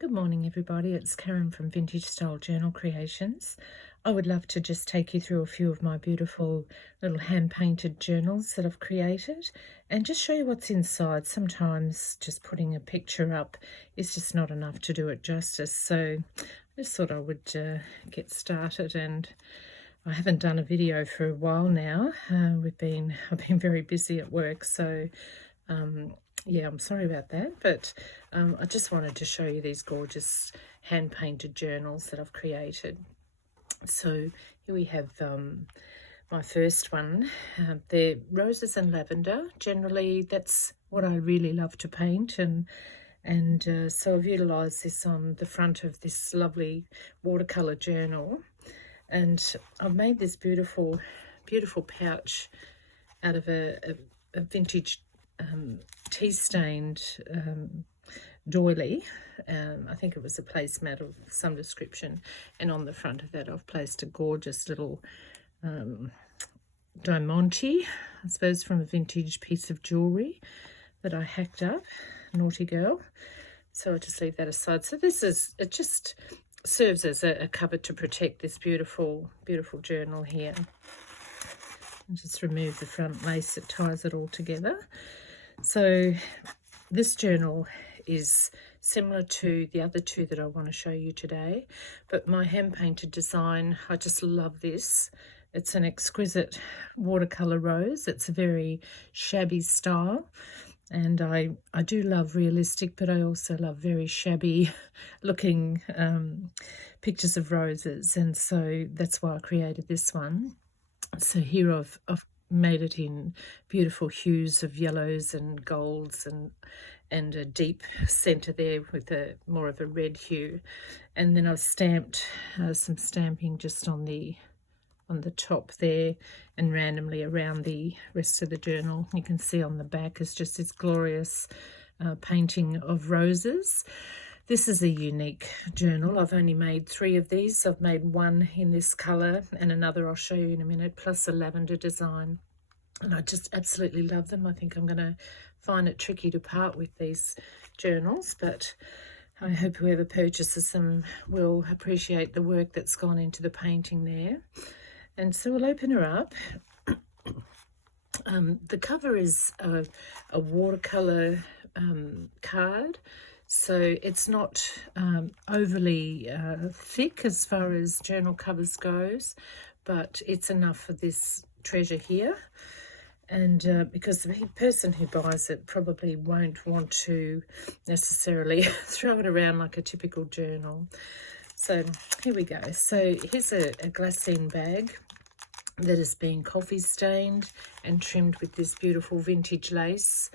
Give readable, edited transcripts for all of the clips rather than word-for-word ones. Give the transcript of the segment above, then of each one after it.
Good morning, everybody. It's Karen from Vintage Style Journal Creations. I would love to just take you through a few of my beautiful little hand-painted journals that I've created and just show you what's inside. Sometimes just putting a picture up is just not enough to do it justice. So I just thought I would get started, and I haven't done a video for a while now. I've been very busy at work, so yeah, I'm sorry about that, but I just wanted to show you these gorgeous hand-painted journals that I've created. So here we have my first one. They're roses and lavender. Generally, that's what I really love to paint, and so I've utilised this on the front of this lovely watercolour journal, and I've made this beautiful pouch out of a vintage tea-stained doily. I think it was a placemat of some description, and on the front of that I've placed a gorgeous little diamante, I suppose from a vintage piece of jewellery that I hacked up. Naughty girl. So I'll just leave that aside. So it just serves as a cover to protect this beautiful journal here. And just remove the front lace that ties it all together. So this journal is similar to the other two that I want to show you today, but my hand-painted design, I just love this. It's an exquisite watercolour rose. It's a very shabby style, and I do love realistic, but I also love very shabby looking pictures of roses, and so that's why I created this one. So here I've made it in beautiful hues of yellows and golds, and a deep centre there with more of a red hue, and then I've stamped some stamping just on the top there and randomly around the rest of the journal. You can see on the back is just this glorious painting of roses. This is a unique journal. I've only made 3 of these. I've made one in this colour and another I'll show you in a minute, plus a lavender design. And I just absolutely love them. I think I'm going to find it tricky to part with these journals, but I hope whoever purchases them will appreciate the work that's gone into the painting there. And so we'll open her up. The cover is a watercolour card. So it's not overly thick as far as journal covers goes, but it's enough for this treasure here. And because the person who buys it probably won't want to necessarily throw it around like a typical journal. So here we go. So here's a glassine bag that has been coffee stained and trimmed with this beautiful vintage lace.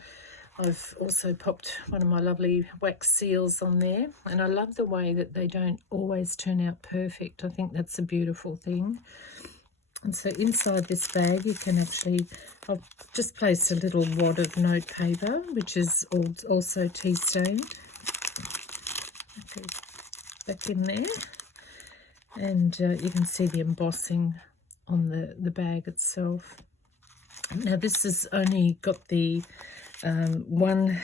I've also popped one of my lovely wax seals on there, and I love the way that they don't always turn out perfect. I think that's a beautiful thing. And so inside this bag you can actually, I've just placed a little wad of note paper, which is also tea stained. Okay, back in there, and you can see the embossing on the bag itself. Now this has only got the one,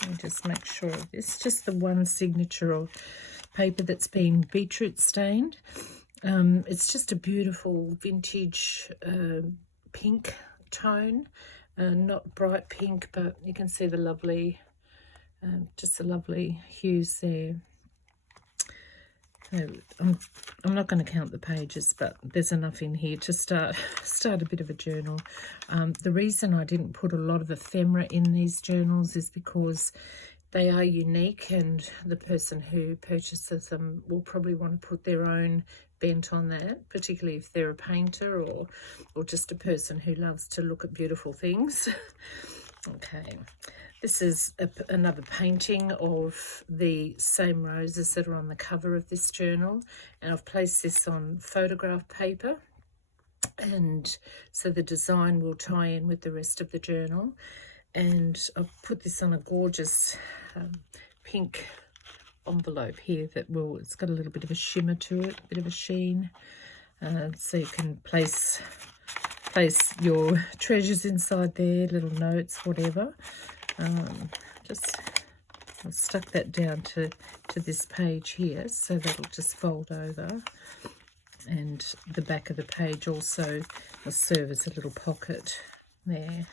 let me just make sure of this, just the one signature of paper that's been beetroot stained. It's just a beautiful vintage pink tone, not bright pink, but you can see the lovely, just the lovely hues there. I'm not going to count the pages, but there's enough in here to start a bit of a journal. The reason I didn't put a lot of ephemera in these journals is because they are unique, and the person who purchases them will probably want to put their own bent on that, particularly if they're a painter or just a person who loves to look at beautiful things. Okay. This is another painting of the same roses that are on the cover of this journal, and I've placed this on photograph paper, and so the design will tie in with the rest of the journal. And I've put this on a gorgeous pink envelope here it's got a little bit of a shimmer to it, a bit of a sheen, so you can place your treasures inside there, little notes, whatever. Just I've stuck that down to this page here, so that'll just fold over. And the back of the page also will serve as a little pocket there.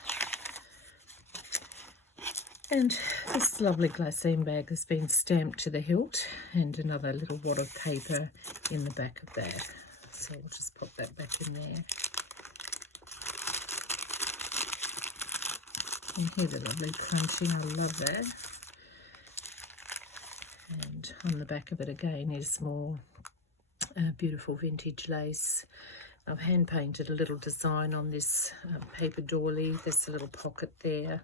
And this lovely glassine bag has been stamped to the hilt, and another little wad of paper in the back of that. So we'll just pop that back in there. You hear the lovely crunching, I love that. And on the back of it again is more beautiful vintage lace. I've hand painted a little design on this paper doily. There's a little pocket there.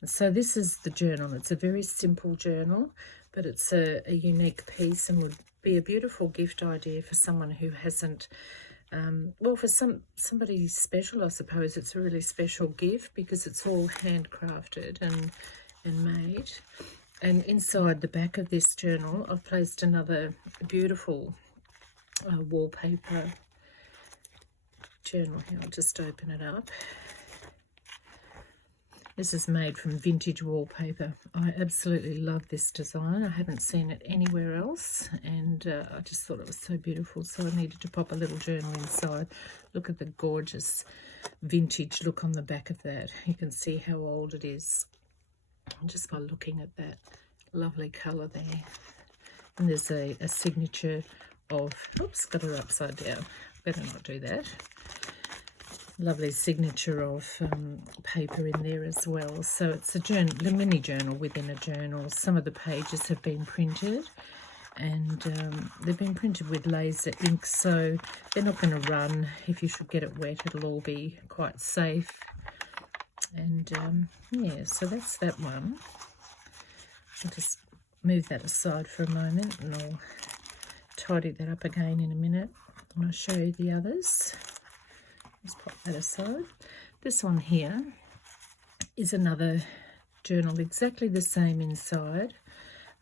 And so this is the journal. It's a very simple journal, but it's a unique piece and would be a beautiful gift idea for someone who hasn't, well, for somebody special, I suppose. It's a really special gift because it's all handcrafted and made. And inside the back of this journal, I've placed another beautiful wallpaper journal here. I'll just open it up. This is made from vintage wallpaper. I absolutely love this design. I haven't seen it anywhere else, and I just thought it was so beautiful, so I needed to pop a little journal inside. Look at the gorgeous vintage look on the back of that. You can see how old it is just by looking at that lovely colour there. And there's a signature of, oops, got her upside down. Better not do that. Lovely signature of paper in there as well. So it's a journal, a mini journal within a journal. Some of the pages have been printed, and they've been printed with laser ink, so they're not going to run. If you should get it wet, it'll all be quite safe. And yeah, so that's that one. I'll just move that aside for a moment, and I'll tidy that up again in a minute, and I'll show you the others. Just pop that aside. This one here is another journal, exactly the same inside,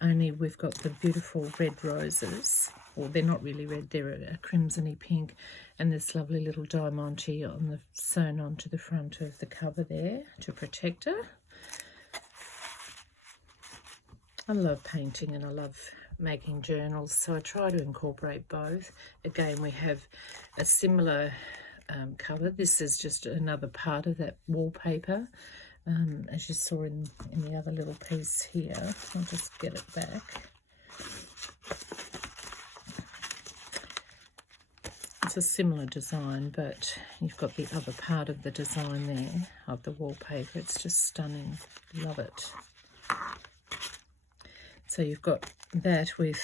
only we've got the beautiful red roses. Well, they're not really red, they're a crimsony pink, and this lovely little diamante on the sewn onto the front of the cover there to protect her. I love painting and I love making journals, so I try to incorporate both. Again, we have a similar cover. This is just another part of that wallpaper, as you saw in the other little piece here. I'll just get it back. It's a similar design, but you've got the other part of the design there of the wallpaper. It's just stunning. Love it. So you've got that with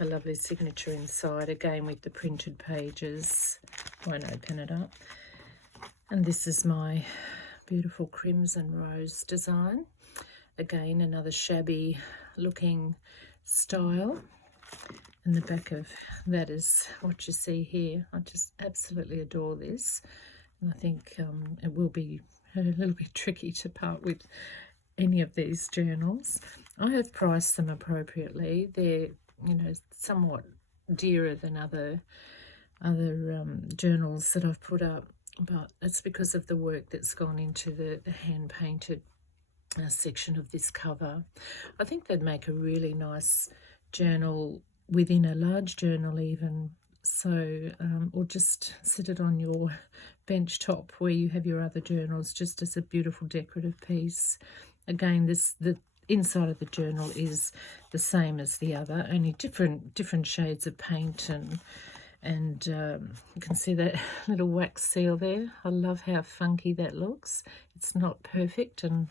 a lovely signature inside, again with the printed pages. Won't open it up. And this is my beautiful crimson rose design. Again, another shabby looking style. And the back of that is what you see here. I just absolutely adore this. And I think it will be a little bit tricky to part with any of these journals. I have priced them appropriately. They're, you know, somewhat dearer than other journals that I've put up, but it's because of the work that's gone into the hand painted section of this cover. I think they'd make a really nice journal within a large journal even, so or just sit it on your bench top where you have your other journals, just as a beautiful decorative piece. Again, the inside of the journal is the same as the other, only different shades of paint, and you can see that little wax seal there. I love how funky that looks. It's not perfect, and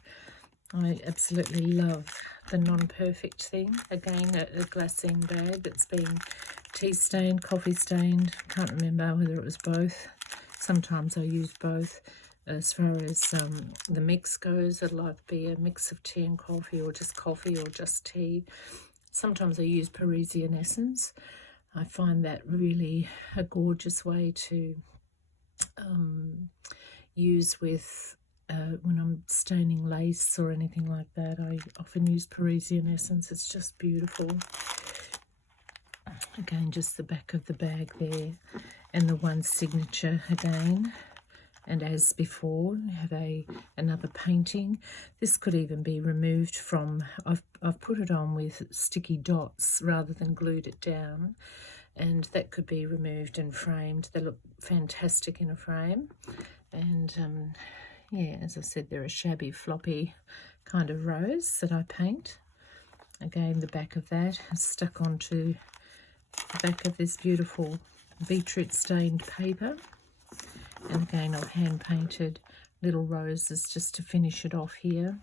I absolutely love the non-perfect thing. Again, a glassine bag that's been tea stained, coffee stained. Can't remember whether it was both. Sometimes I use both. As far as the mix goes, it'll either be a mix of tea and coffee, or just tea. Sometimes I use Parisian essence. I find that really a gorgeous way to use with when I'm staining lace or anything like that. I often use Parisian essence. It's just beautiful. Again, just the back of the bag there, and the one signature again. And as before, we have another painting. This could even be removed from, I've put it on with sticky dots rather than glued it down, and that could be removed and framed. They look fantastic in a frame. And yeah, as I said, they're a shabby, floppy kind of rose that I paint. Again, the back of that is stuck onto the back of this beautiful beetroot stained paper. And again, I've hand painted little roses just to finish it off here.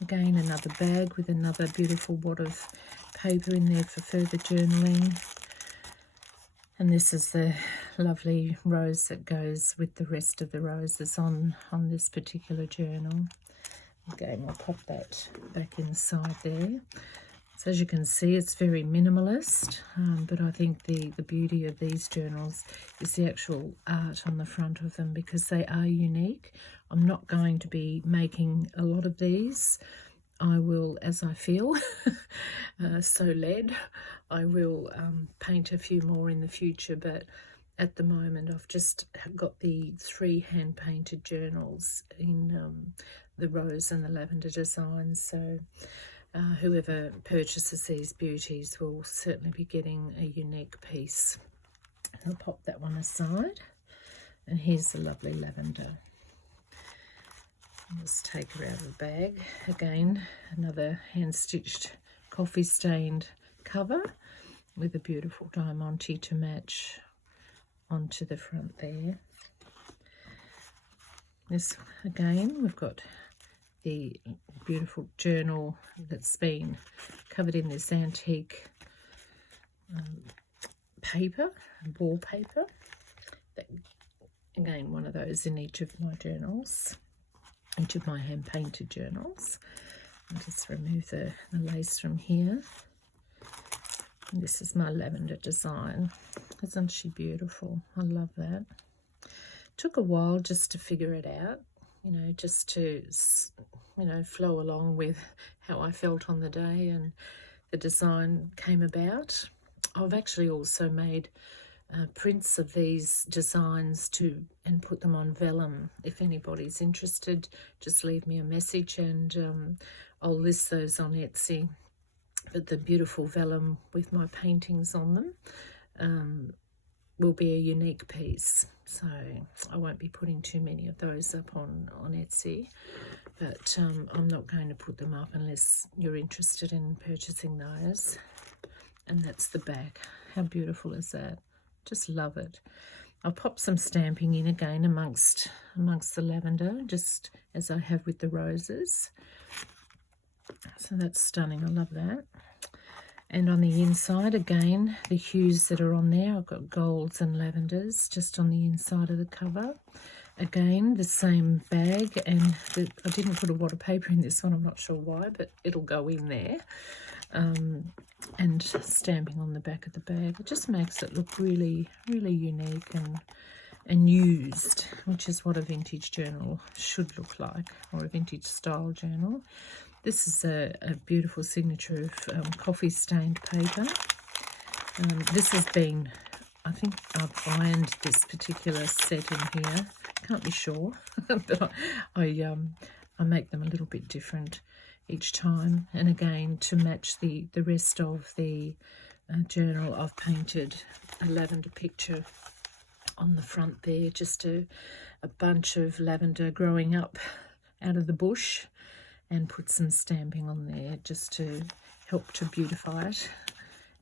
Again, another bag with another beautiful wad of paper in there for further journaling. And this is the lovely rose that goes with the rest of the roses on this particular journal. Again, I'll pop that back inside there. So as you can see, it's very minimalist, but I think the beauty of these journals is the actual art on the front of them, because they are unique. I'm not going to be making a lot of these. I will, as I feel so led, I will paint a few more in the future, but at the moment I've just got the 3 hand-painted journals in the rose and the lavender designs, so whoever purchases these beauties will certainly be getting a unique piece. I'll pop that one aside, and here's the lovely lavender. Let's take her out of the bag. Again, another hand-stitched coffee-stained cover with a beautiful diamante to match onto the front there. This, again, we've got the beautiful journal that's been covered in this antique paper, wallpaper. Again, one of those in each of my journals, each of my hand-painted journals. I'll just remove the lace from here. And this is my lavender design. Isn't she beautiful? I love that. Took a while just to figure it out, you know, just to, you know, flow along with how I felt on the day, and the design came about. I've actually also made prints of these designs and put them on vellum. If anybody's interested, just leave me a message and I'll list those on Etsy. But the beautiful vellum with my paintings on them will be a unique piece, so I won't be putting too many of those up on Etsy, but I'm not going to put them up unless you're interested in purchasing those. And that's the back. How beautiful is that? Just love it. I'll pop some stamping in again amongst the lavender, just as I have with the roses. So that's stunning. I love that. And on the inside, again, the hues that are on there, I've got golds and lavenders just on the inside of the cover. Again, the same bag, and I didn't put a wad of paper in this one, I'm not sure why, but it'll go in there. And stamping on the back of the bag. It just makes it look really, really unique and used, which is what a vintage journal should look like, or a vintage style journal. This is a beautiful signature of coffee stained paper. This has been, I think I've ironed this particular set in here. Can't be sure, but I make them a little bit different each time. And again, to match the rest of the journal, I've painted a lavender picture on the front there, just a bunch of lavender growing up out of the bush, and put some stamping on there just to help to beautify it.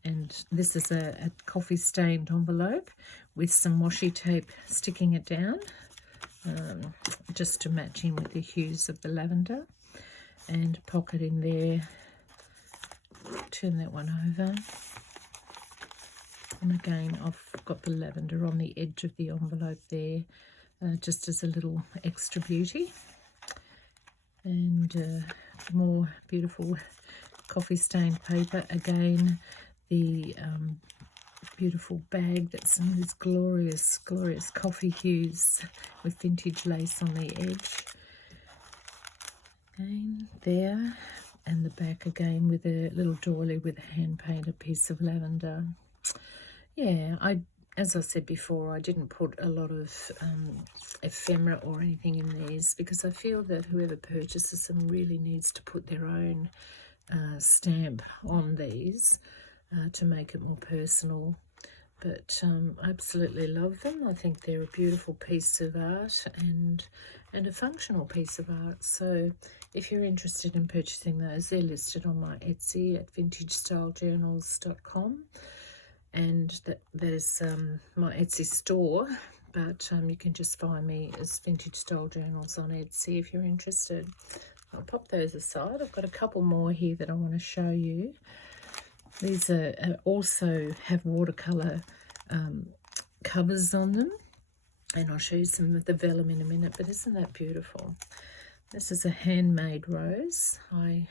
And this is a coffee stained envelope with some washi tape sticking it down, just to match in with the hues of the lavender. And pocket in there, turn that one over. And again, I've got the lavender on the edge of the envelope there, just as a little extra beauty. And more beautiful coffee stained paper. Again, the beautiful bag that's in these glorious, glorious coffee hues with vintage lace on the edge. Again, there, and the back again with a little doily with a hand painted piece of lavender. Yeah, as I said before, I didn't put a lot of ephemera or anything in these because I feel that whoever purchases them really needs to put their own stamp on these to make it more personal. But I absolutely love them. I think they're a beautiful piece of art and a functional piece of art. So if you're interested in purchasing those, they're listed on my Etsy at vintagestylejournals.com. And there's my Etsy store, but you can just find me as Vintage Style Journals on Etsy if you're interested. I'll pop those aside. I've got a couple more here that I want to show you. These are also have watercolour covers on them, and I'll show you some of the vellum in a minute, but isn't that beautiful? This is a handmade rose. I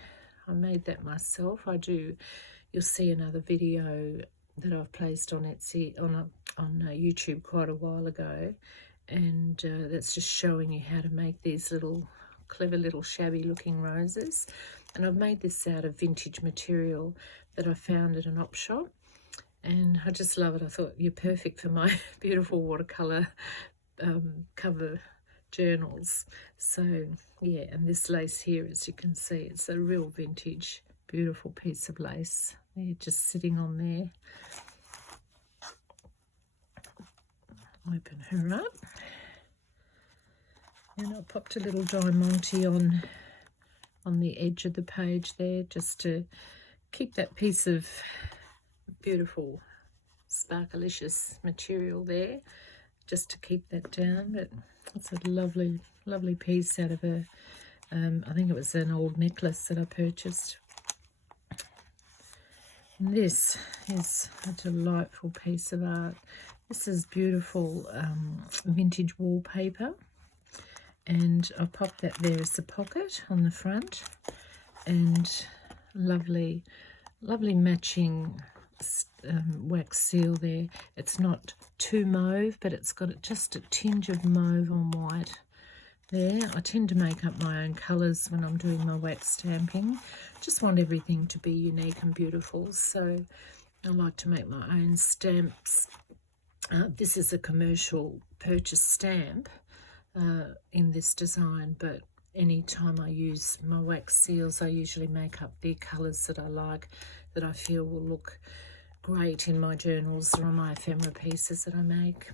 made that myself. You'll see another video that I've placed on Etsy, on YouTube quite a while ago, and that's just showing you how to make these little clever little shabby looking roses. And I've made this out of vintage material that I found at an op shop, and I just love it. I thought you're perfect for my beautiful watercolor cover journals. So yeah, and this lace here, as you can see, it's a real vintage beautiful piece of lace. They're just sitting on there. Open her up, and I popped a little diamante on the edge of the page there, just to keep that piece of beautiful sparkalicious material there, just to keep that down. But it's a lovely piece out of a I think it was an old necklace that I purchased. And this is a delightful piece of art. This is beautiful vintage wallpaper, and I popped that there as the pocket on the front, and lovely matching wax seal there. It's not too mauve, but it's got just a tinge of mauve on white there. I tend to make up my own colours when I'm doing my wax stamping. Just want everything to be unique and beautiful, so I like to make my own stamps. This is a commercial purchase stamp in this design, but anytime I use my wax seals, I usually make up the colours that I like, that I feel will look great in my journals or on my ephemera pieces that I make.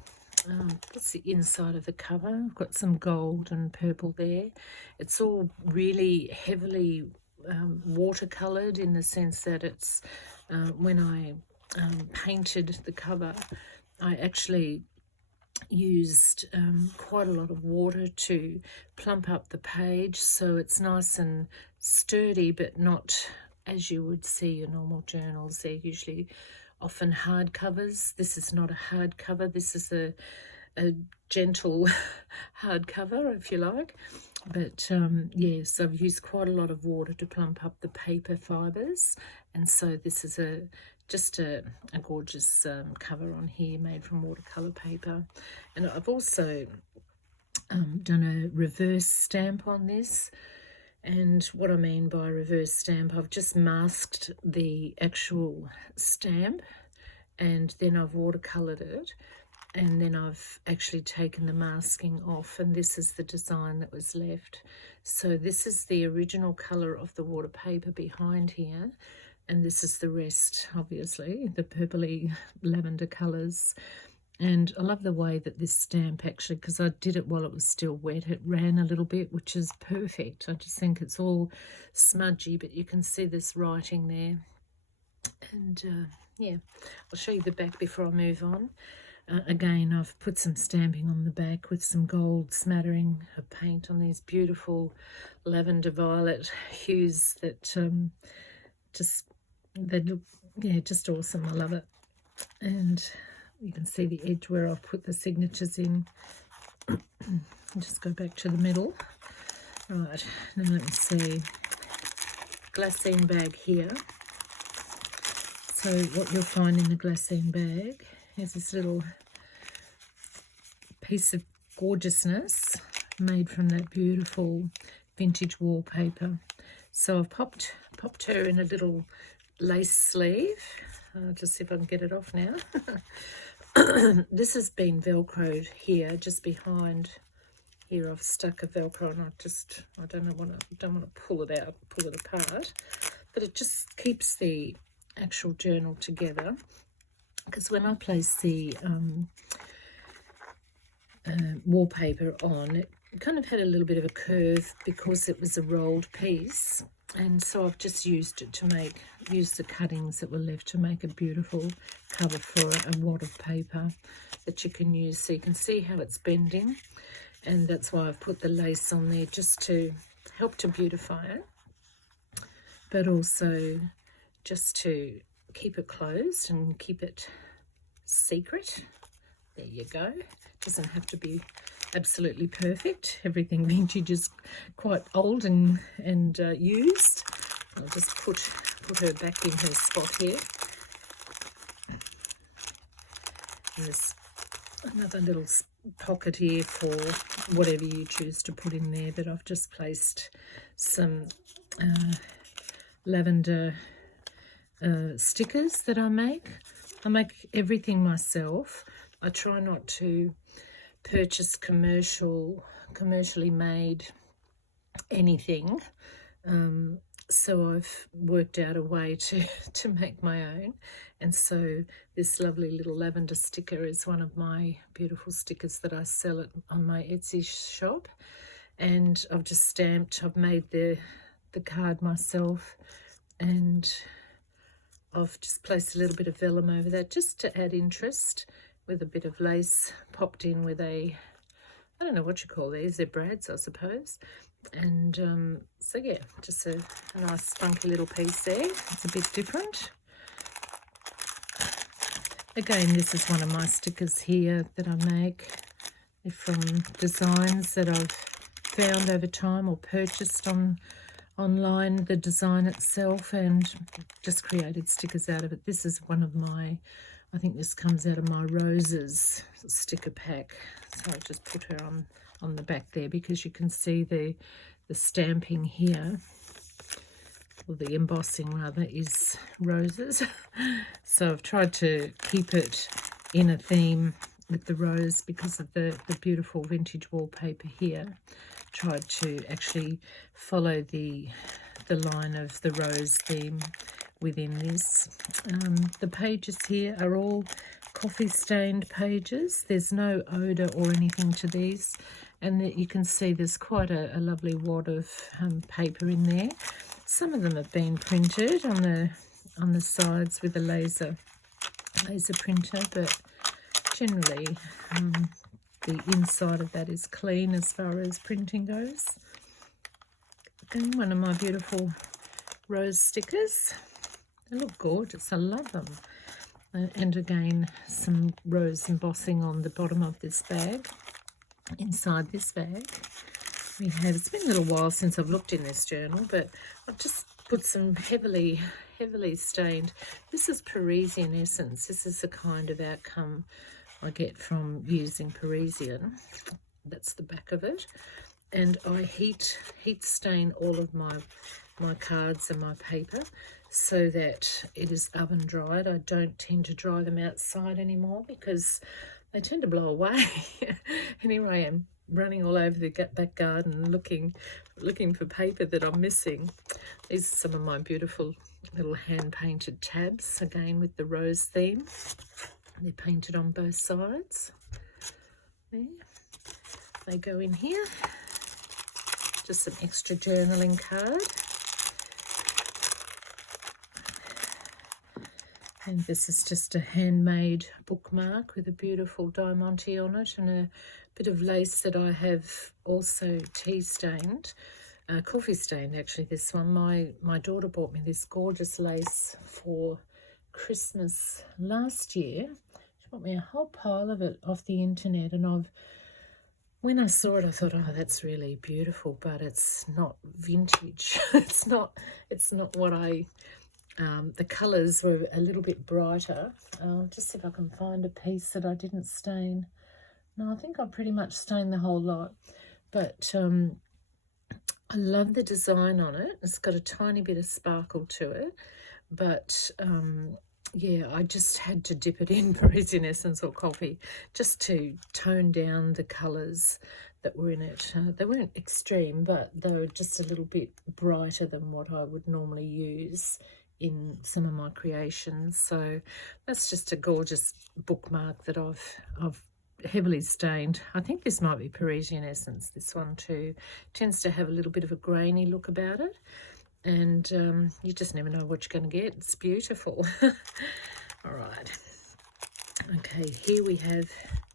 That's the inside of the cover. I've got some gold and purple there. It's all really heavily watercoloured, in the sense that it's when I painted the cover, I actually used quite a lot of water to plump up the page, so it's nice and sturdy, but not as you would see your normal journals. They're usually often hard covers. This is not a hard cover. This is a gentle hard cover, if you like. But yes, I've used quite a lot of water to plump up the paper fibres, and so this is just a gorgeous cover on here, made from watercolour paper. And I've also done a reverse stamp on this. And what I mean by reverse stamp, I've just masked the actual stamp, and then I've watercoloured it, and then I've actually taken the masking off, and this is the design that was left. So this is the original colour of the water paper behind here, and this is the rest, obviously, the purpley lavender colours. And I love the way that this stamp actually, because I did it while it was still wet, it ran a little bit, which is perfect. I just think it's all smudgy, but you can see this writing there. And yeah, I'll show you the back before I move on. Again, I've put some stamping on the back with some gold smattering of paint on these beautiful lavender violet hues that they look, yeah, just awesome. I love it. And you can see the edge where I've put the signatures in. Just go back to the middle. Right, now let me see. Glassine bag here. So what you'll find in the glassine bag is this little piece of gorgeousness made from that beautiful vintage wallpaper. So I've popped her in a little lace sleeve. Just see if I can get it off now. This has been velcroed here, just behind here. I've stuck a velcro, and I don't want to pull it out, pull it apart, but it just keeps the actual journal together. Because when I place the wallpaper on, it kind of had a little bit of a curve because it was a rolled piece, and so I've just used it to use the cuttings that were left to make a beautiful cover for a wad of paper that you can use, so you can see how it's bending. And that's why I've put the lace on there, just to help to beautify it, but also just to keep it closed and keep it secret. There you go. Doesn't have to be absolutely perfect. Everything vintage is quite old and used. I'll just put her back in her spot here. And there's another little pocket here for whatever you choose to put in there, but I've just placed some lavender stickers that I make. I make everything myself. I try not to purchase commercially made anything. So I've worked out a way to make my own. And so this lovely little lavender sticker is one of my beautiful stickers that I sell on my Etsy shop. And I've made the card myself, and I've just placed a little bit of vellum over that just to add interest, with a bit of lace popped in with I don't know what you call these, they're brads, I suppose. And so yeah, just a nice spunky little piece there. It's a bit different. Again, this is one of my stickers here that I make. They're from designs that I've found over time or purchased online, the design itself, and just created stickers out of it. This is one of my, I think this comes out of my roses sticker pack. So I just put her on the back there because you can see the stamping here, or the embossing rather, is roses. So I've tried to keep it in a theme with the rose because of the beautiful vintage wallpaper here. Tried to actually follow the line of the rose theme within this. The pages here are all coffee stained pages. There's no odour or anything to these, and you can see there's quite a lovely wad of paper in there. Some of them have been printed on the sides with a laser printer, but generally the inside of that is clean as far as printing goes. And one of my beautiful rose stickers. They look gorgeous. I love them. And again, some rose embossing on the bottom of this bag. Inside this bag, we have, it's been a little while since I've looked in this journal, but I've just put some heavily stained. This is Parisian Essence. This is the kind of outcome I get from using Parisian. That's the back of it. And I heat stain all of my cards and my paper so that it is oven dried. I don't tend to dry them outside anymore because they tend to blow away. And here I am running all over the back garden looking for paper that I'm missing. These are some of my beautiful little hand-painted tabs, again with the rose theme. They're painted on both sides. There. They go in here. Just some extra journaling card. And this is just a handmade bookmark with a beautiful diamante on it and a bit of lace that I have also tea stained, coffee stained actually, this one. My daughter bought me this gorgeous lace for Christmas last year. She bought me a whole pile of it off the internet, and when I saw it, I thought, oh, that's really beautiful, but it's not vintage. It's not what I... the colours were a little bit brighter. I'll just see if I can find a piece that I didn't stain. No, I think I pretty much stained the whole lot. But I love the design on it. It's got a tiny bit of sparkle to it. But yeah, I just had to dip it in Parisian Essence or coffee just to tone down the colours that were in it. They weren't extreme, but they were just a little bit brighter than what I would normally use in some of my creations. So that's just a gorgeous bookmark that I've heavily stained. I think this might be Parisian Essence, this one too. Tends to have a little bit of a grainy look about it. And you just never know what you're going to get. It's beautiful. All right. Okay, here we have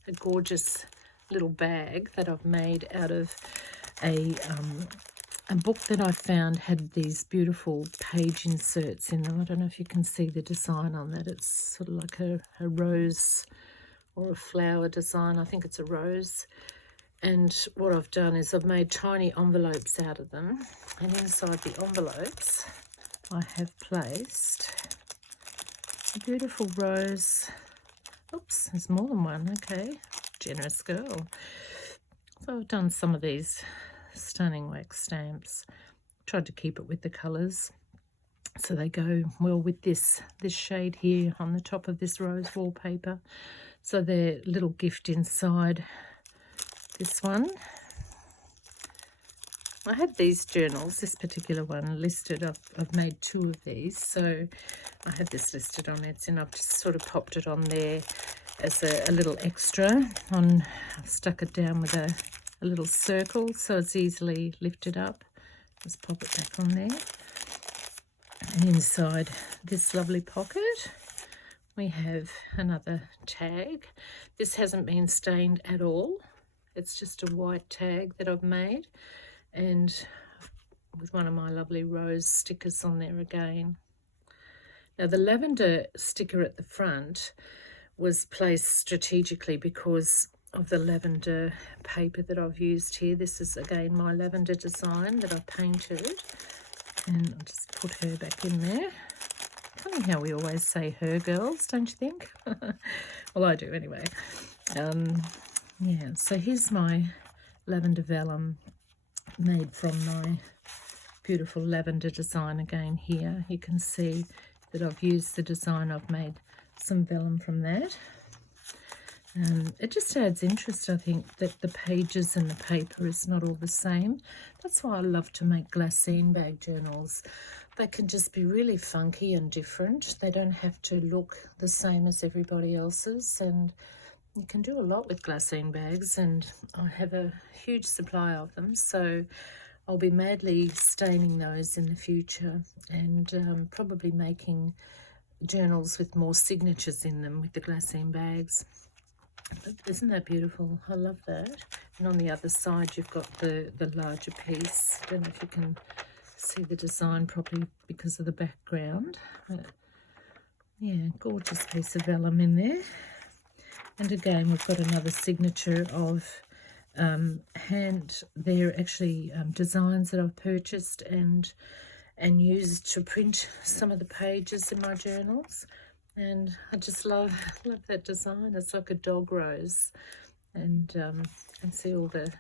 a gorgeous little bag that I've made out of a book that I found had these beautiful page inserts in them. I don't know if you can see the design on that. It's sort of like a rose or a flower design. I think it's a rose. And what I've done is I've made tiny envelopes out of them. And inside the envelopes, I have placed a beautiful rose. Oops, there's more than one. Okay, generous girl. So I've done some of these stunning wax stamps. Tried to keep it with the colours, so they go well with this shade here on the top of this rose wallpaper. So they're a little gift inside this one. I had these journals, this particular one listed. I've made 2 of these, so I had this listed on Etsy, and I've just sort of popped it on there as a little extra. I've stuck it down with a little circle so it's easily lifted up. Just pop it back on there. And inside this lovely pocket, we have another tag. This hasn't been stained at all. It's just a white tag that I've made, and with one of my lovely rose stickers on there again. Now the lavender sticker at the front was placed strategically because of the lavender paper that I've used here. This is again my lavender design that I painted, and I'll just put her back in there. Funny how we always say her, girls, don't you think? Well, I do anyway. Yeah, so here's my lavender vellum made from my beautiful lavender design again here. You can see that I've used the design. I've made some vellum from that. It just adds interest, I think, that the pages and the paper is not all the same. That's why I love to make glassine bag journals. They can just be really funky and different. They don't have to look the same as everybody else's, and you can do a lot with glassine bags, and I have a huge supply of them, so I'll be madly staining those in the future, and probably making journals with more signatures in them with the glassine bags. But isn't that beautiful? I love that. And on the other side you've got the larger piece. I don't know if you can see the design properly because of the background. But yeah, gorgeous piece of vellum in there. And again, we've got another signature of they're actually designs that I've purchased and used to print some of the pages in my journals. And I just love that design. It's like a dog rose, and see all the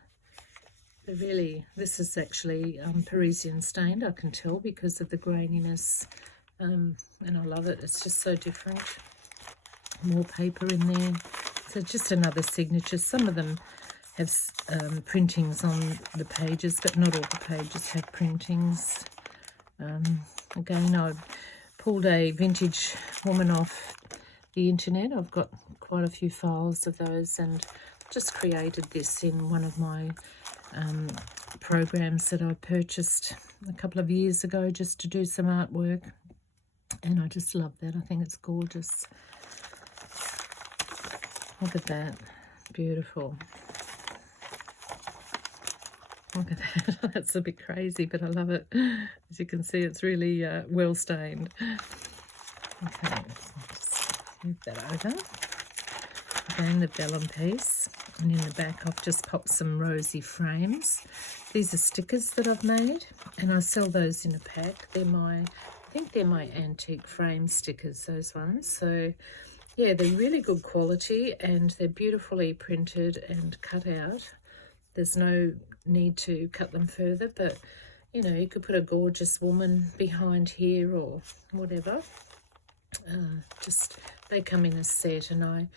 really, this is actually Parisian stained, I can tell, because of the graininess, and I love it. It's just so different. More paper in there. So just another signature. Some of them have printings on the pages, but not all the pages have printings. Again, I pulled a vintage woman off the internet. I've got quite a few files of those, and just created this in one of my programs that I purchased a couple of years ago just to do some artwork, and I just love that. I think it's gorgeous. Look at that. Beautiful. Look at that. That's a bit crazy, but I love it. As you can see, it's really well stained. Okay, just move that over. Again, the vellum piece. And in the back, I've just popped some rosy frames. These are stickers that I've made, and I sell those in a pack. They're I think they're my antique frame stickers, those ones. So yeah, they're really good quality, and they're beautifully printed and cut out. There's no need to cut them further, but you know, you could put a gorgeous woman behind here or whatever. Just they come in a set, and I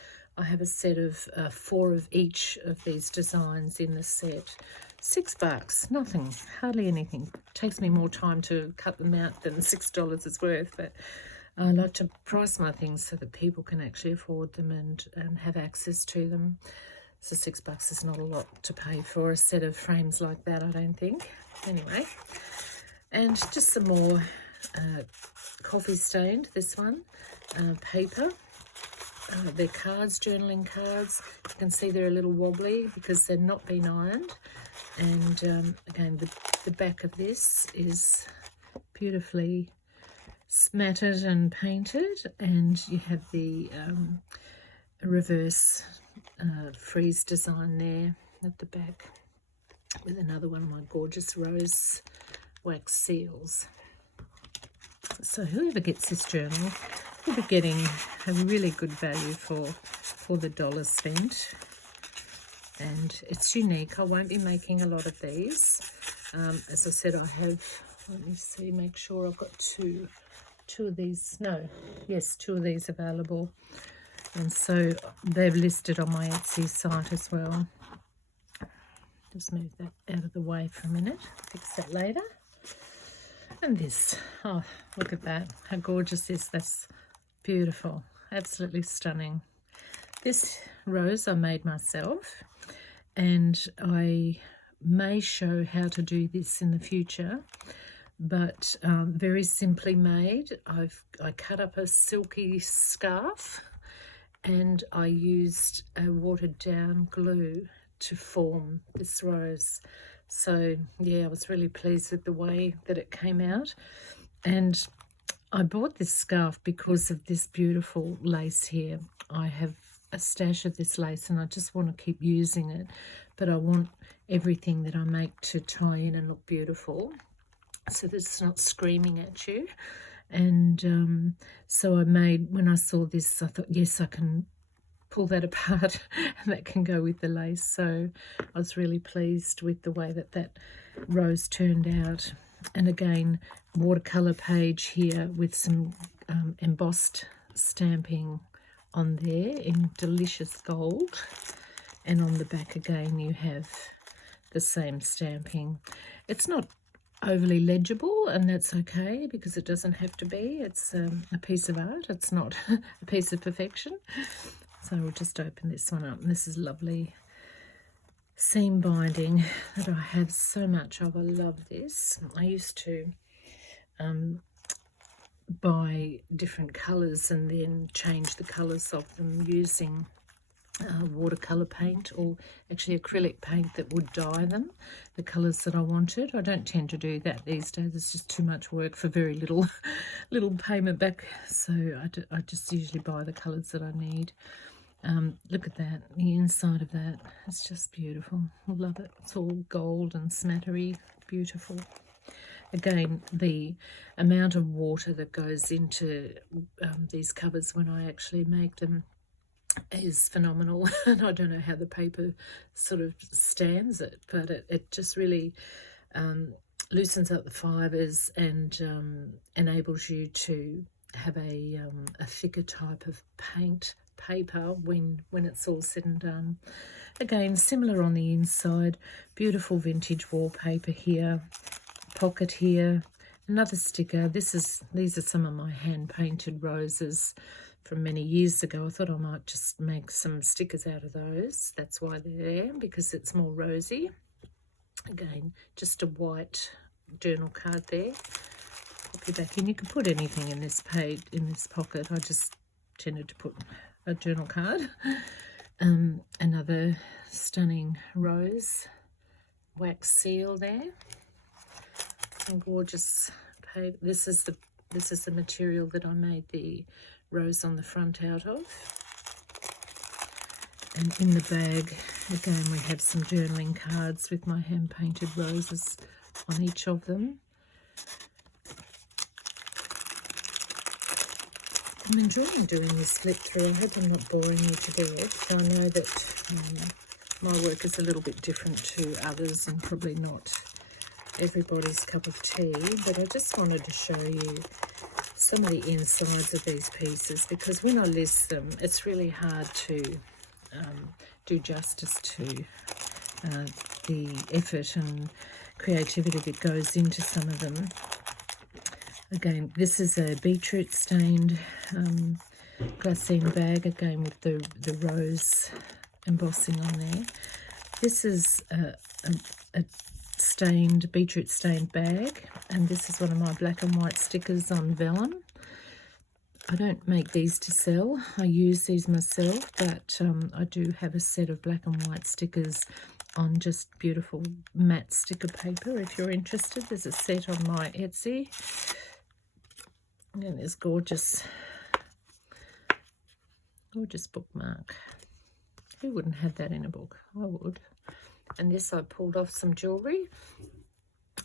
have a set of 4 of each of these designs in the set. $6, nothing, hardly anything. Takes me more time to cut them out than $6 is worth, but I like to price my things so that people can actually afford them and have access to them. So $6 is not a lot to pay for a set of frames like that, I don't think. Anyway, and just some more coffee stained, this one, paper. They're cards, journaling cards. You can see they're a little wobbly because they're not been ironed. And again, the back of this is beautifully smattered and painted, and you have the reverse frieze design there at the back with another one of my gorgeous rose wax seals. So whoever gets this journal will be getting a really good value for the dollar spent, and it's unique. I won't be making a lot of these. As I said, I have, let me see, make sure I've got two of these, two of these available, and so they've listed on my Etsy site as well. Just move that out of the way for a minute, fix that later. And this, oh, look at that, how gorgeous is this? Beautiful, absolutely stunning. This rose I made myself, and I may show how to do this in the future, but very simply made. I cut up a silky scarf, and I used a watered down glue to form this rose. So yeah, I was really pleased with the way that it came out. And I bought this scarf because of this beautiful lace here. I have a stash of this lace and I just want to keep using it, but I want everything that I make to tie in and look beautiful so that it's not screaming at you. And so when I saw this, I thought, yes, I can pull that apart and that can go with the lace. So I was really pleased with the way that rose turned out. And again, watercolor page here with some embossed stamping on there in delicious gold, and on the back again you have the same stamping. It's not overly legible, and that's okay because it doesn't have to be. It's a piece of art, it's not a piece of perfection. So we'll just open this one up, and this is lovely seam binding that I have so much of. I love this. I used to buy different colours and then change the colours of them using watercolour paint, or actually acrylic paint that would dye them the colours that I wanted. I don't tend to do that these days. It's just too much work for very little payment back, so I just usually buy the colours that I need. Look at that, the inside of that, it's just beautiful. I love it. It's all gold and smattery, beautiful. Again, the amount of water that goes into these covers when I actually make them is phenomenal. And I don't know how the paper sort of stands it, but it just really loosens up the fibres and enables you to have a thicker type of paper when it's all said and done. Again, similar on the inside, beautiful vintage wallpaper here, pocket here, another sticker. These are some of my hand painted roses from many years ago. I thought I might just make some stickers out of those. That's why they're there, because it's more rosy. Again, just a white journal card there. Pop it back in. You can put anything in this page, in this pocket. I just tended to put a journal card. Another stunning rose wax seal there. Some gorgeous paper. This is the material that I made the rose on the front out of. And in the bag again we have some journaling cards with my hand painted roses on each of them. I'm enjoying doing this flip through. I hope I'm not boring you to death. I know that my work is a little bit different to others and probably not everybody's cup of tea, but I just wanted to show you some of the insides of these pieces, because when I list them, it's really hard to do justice to the effort and creativity that goes into some of them. Again, this is a beetroot stained glassine bag, again with the rose embossing on there. This is a stained, beetroot stained bag, and this is one of my black and white stickers on vellum. I don't make these to sell, I use these myself, but I do have a set of black and white stickers on just beautiful matte sticker paper. If you're interested, there's a set on my Etsy, and there's gorgeous bookmark. Who wouldn't have that in a book? I would. And this, I pulled off some jewellery.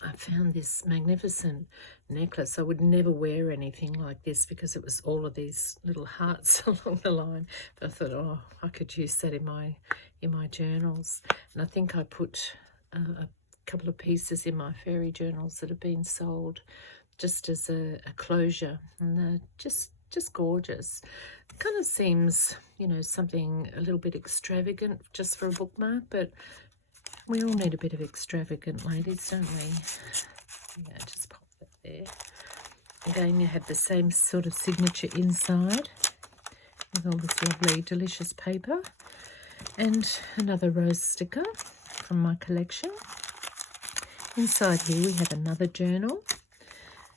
I found this magnificent necklace. I would never wear anything like this because it was all of these little hearts along the line. But I thought, oh, I could use that in my journals. And I think I put a couple of pieces in my fairy journals that have been sold just as a closure, and they're just gorgeous. It kind of seems, you know, something a little bit extravagant just for a bookmark, but we all need a bit of extravagant, ladies, don't we? Yeah, just pop that there. Again, you have the same sort of signature inside with all this lovely, delicious paper. And another rose sticker from my collection. Inside here we have another journal.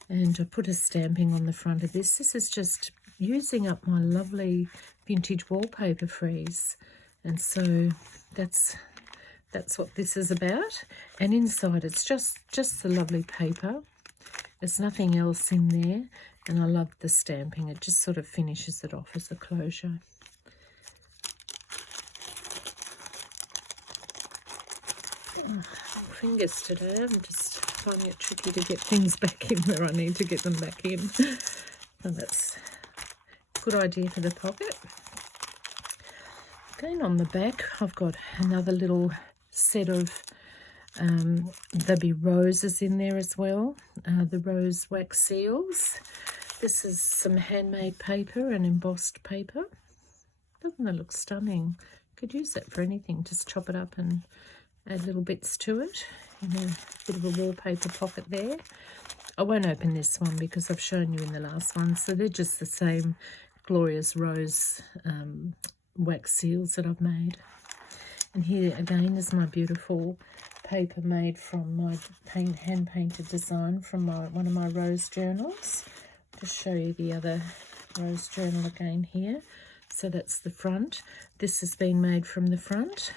And I put a stamping on the front of this. This is just using up my lovely vintage wallpaper freeze. And so that's what this is about. And inside it's just the lovely paper. There's nothing else in there. And I love the stamping. It just sort of finishes it off as a closure. Oh, fingers today. I'm just finding it tricky to get things back in where I need to get them back in. So that's a good idea for the pocket. Again, on the back, I've got another little set of, there'll be roses in there as well, the rose wax seals. This is some handmade paper and embossed paper. Doesn't that look stunning? Could use that for anything. Just chop it up and add little bits to it. In a bit of a wallpaper pocket there. I won't open this one because I've shown you in the last one. So they're just the same glorious rose wax seals that I've made. And here again is my beautiful paper made from my hand-painted design from one of my rose journals. Just show you the other rose journal again here. So that's the front. This has been made from the front.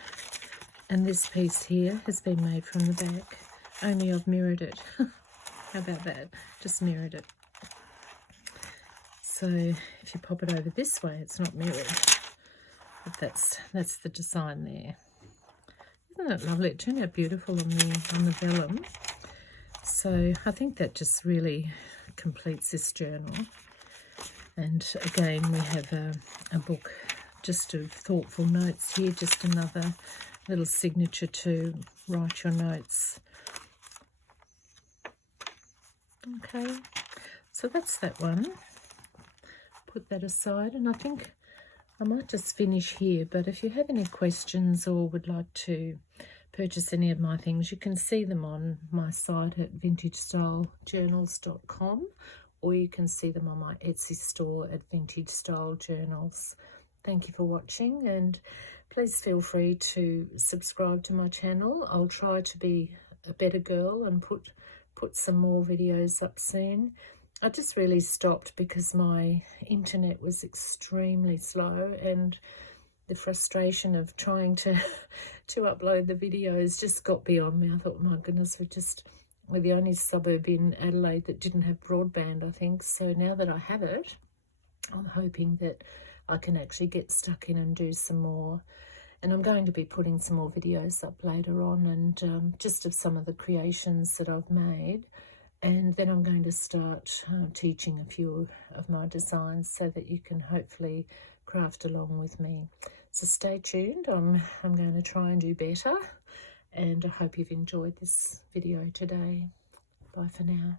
And this piece here has been made from the back. Only I've mirrored it. How about that? Just mirrored it. So if you pop it over this way, it's not mirrored. But that's the design there. Isn't it lovely? It turned out beautiful on the vellum. So I think that just really completes this journal. And again, we have a book just of thoughtful notes here, just another little signature to write your notes. Okay, so that's that one. Put that aside, and I think I might just finish here, but if you have any questions or would like to purchase any of my things, you can see them on my site at vintagestylejournals.com, or you can see them on my Etsy store at Vintage Style Journals. Thank you for watching, and please feel free to subscribe to my channel. I'll try to be a better girl and put some more videos up soon. I just really stopped because my internet was extremely slow, and the frustration of trying to upload the videos just got beyond me. I thought, my goodness, we're the only suburb in Adelaide that didn't have broadband, I think. So now that I have it, I'm hoping that I can actually get stuck in and do some more. And I'm going to be putting some more videos up later on, and just of some of the creations that I've made. And then I'm going to start teaching a few of my designs so that you can hopefully craft along with me. So stay tuned. I'm going to try and do better. And I hope you've enjoyed this video today. Bye for now.